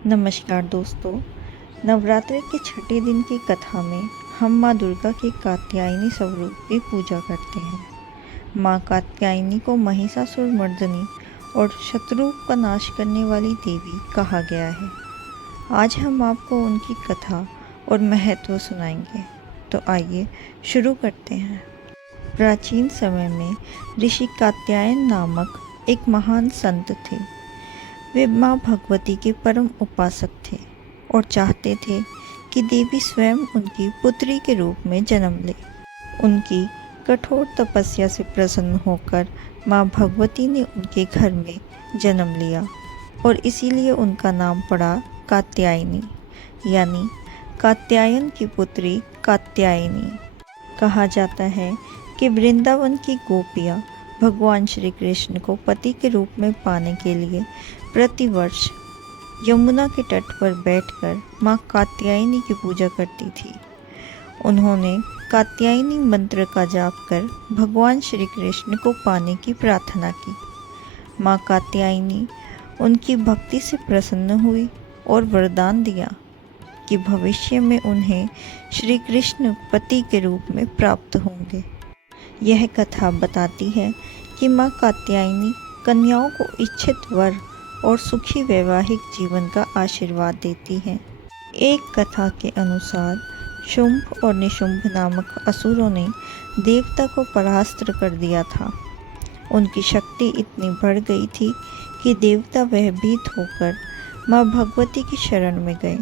नमस्कार दोस्तों। नवरात्रि के छठे दिन की कथा में हम माँ दुर्गा के कात्यायनी स्वरूप की पूजा करते हैं। माँ कात्यायनी को महिषासुर मर्दिनी और शत्रु का नाश करने वाली देवी कहा गया है। आज हम आपको उनकी कथा और महत्व सुनाएंगे। तो आइए शुरू करते हैं। प्राचीन समय में ऋषि कात्यायन नामक एक महान संत थे। वे माँ भगवती के परम उपासक थे और चाहते थे कि देवी स्वयं उनकी पुत्री के रूप में जन्म ले। उनकी कठोर तपस्या से प्रसन्न होकर माँ भगवती ने उनके घर में जन्म लिया और इसीलिए उनका नाम पड़ा कात्यायनी, यानी कात्यायन की पुत्री कात्यायनी। कहा जाता है कि वृंदावन की गोपियाँ भगवान श्री कृष्ण को पति के रूप में पाने के लिए प्रतिवर्ष यमुना के तट पर बैठकर माँ कात्यायनी की पूजा करती थी। उन्होंने कात्यायनी मंत्र का जाप कर भगवान श्री कृष्ण को पाने की प्रार्थना की। माँ कात्यायनी उनकी भक्ति से प्रसन्न हुई और वरदान दिया कि भविष्य में उन्हें श्री कृष्ण पति के रूप में प्राप्त होंगे। यह कथा बताती है कि माँ कात्यायनी कन्याओं को इच्छित वर और सुखी वैवाहिक जीवन का आशीर्वाद देती हैं। एक कथा के अनुसार शुंभ और निशुंभ नामक असुरों ने देवता को परास्त कर दिया था। उनकी शक्ति इतनी बढ़ गई थी कि देवता भयभीत होकर माँ भगवती की शरण में गए।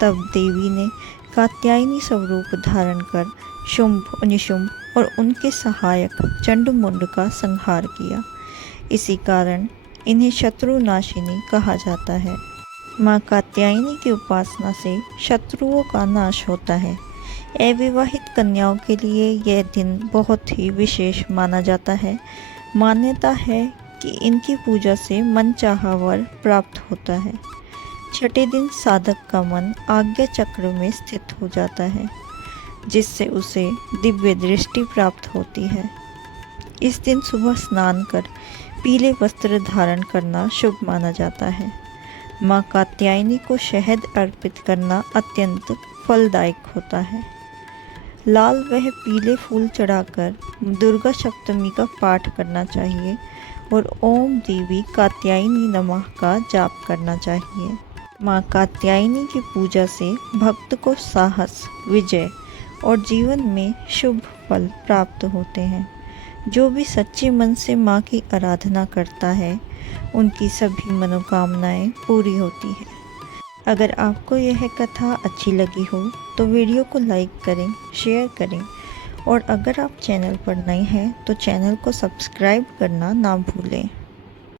तब देवी ने कात्यायनी स्वरूप धारण कर शुंभ, निशुंभ और उनके सहायक चंडमुंड का संहार किया। इसी कारण इन्हें शत्रुनाशिनी कहा जाता है। माँ कात्यायनी की उपासना से शत्रुओं का नाश होता है। अविवाहित कन्याओं के लिए यह दिन बहुत ही विशेष माना जाता है। मान्यता है कि इनकी पूजा से मनचाहा वर प्राप्त होता है। छठे दिन साधक का मन आज्ञा चक्र में स्थित हो जाता है, जिससे उसे दिव्य दृष्टि प्राप्त होती है। इस दिन सुबह स्नान कर पीले वस्त्र धारण करना शुभ माना जाता है। माँ कात्यायनी को शहद अर्पित करना अत्यंत फलदायक होता है। लाल वह पीले फूल चढ़ाकर दुर्गा सप्तमी का पाठ करना चाहिए और ओम देवी कात्यायनी नमः का जाप करना चाहिए। माँ कात्यायनी की पूजा से भक्त को साहस, विजय और जीवन में शुभ फल प्राप्त होते हैं। जो भी सच्चे मन से माँ की आराधना करता है, उनकी सभी मनोकामनाएं पूरी होती हैं। अगर आपको यह कथा अच्छी लगी हो तो वीडियो को लाइक करें, शेयर करें और अगर आप चैनल पर नए हैं तो चैनल को सब्सक्राइब करना ना भूलें।